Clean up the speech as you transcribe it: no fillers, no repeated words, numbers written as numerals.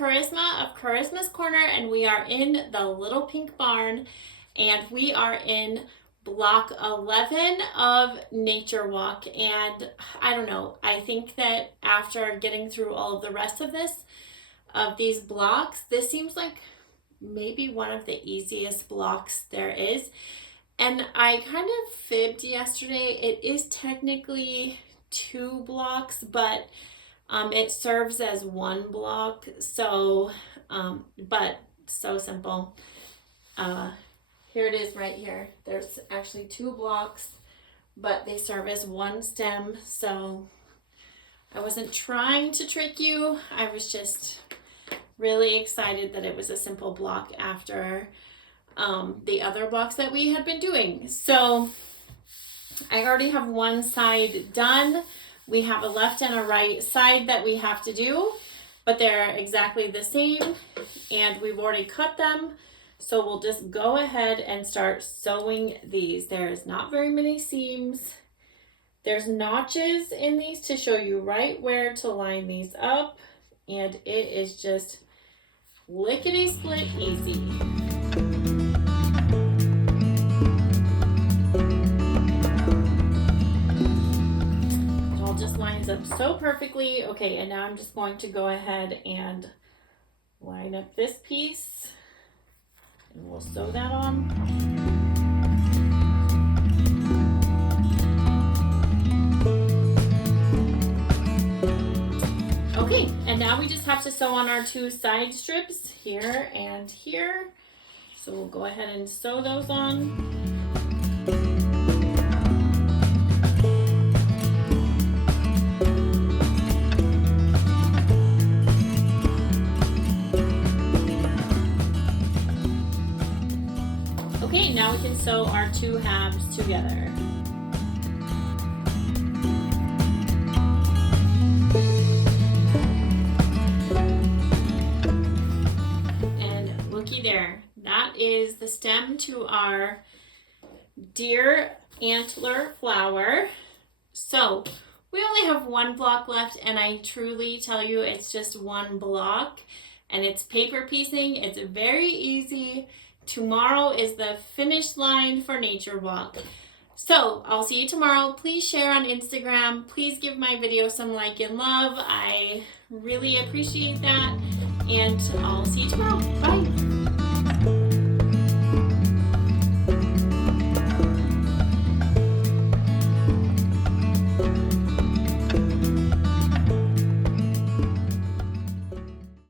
Charisma of Charisma's Corner, and we are in the Little Pink Barn, and we are in block 11 of Nature Walk. And I don't know, I think that after getting through all of the rest of these blocks, this seems like maybe one of the easiest blocks there is. And I kind of fibbed yesterday. It is technically 2 blocks, but it serves as 1 block. So, but so simple. Here it is right here. There's actually 2 blocks, but they serve as 1 stem. So I wasn't trying to trick you. I was just really excited that it was a simple block after the other blocks that we had been doing. So I already have one side done. We have a left and a right side that we have to do, but they're exactly the same, and we've already cut them. So we'll just go ahead and start sewing these. There's not very many seams. There's notches in these to show you right where to line these up, and it is just lickety-split easy. Lines up so perfectly. Okay, and now I'm just going to go ahead and line up this piece, and we'll sew that on. Okay, and now we just have to sew on our 2 side strips here and here. So we'll go ahead and sew those on. Okay, now we can sew our 2 halves together. And looky there, that is the stem to our deer antler flower. So we only have 1 block left, and I truly tell you it's just 1 block, and it's paper piecing. It's very easy. Tomorrow is the finish line for Nature Walk. So I'll see you tomorrow. Please share on Instagram. Please give my video some like and love. I really appreciate that. And I'll see you tomorrow. Bye.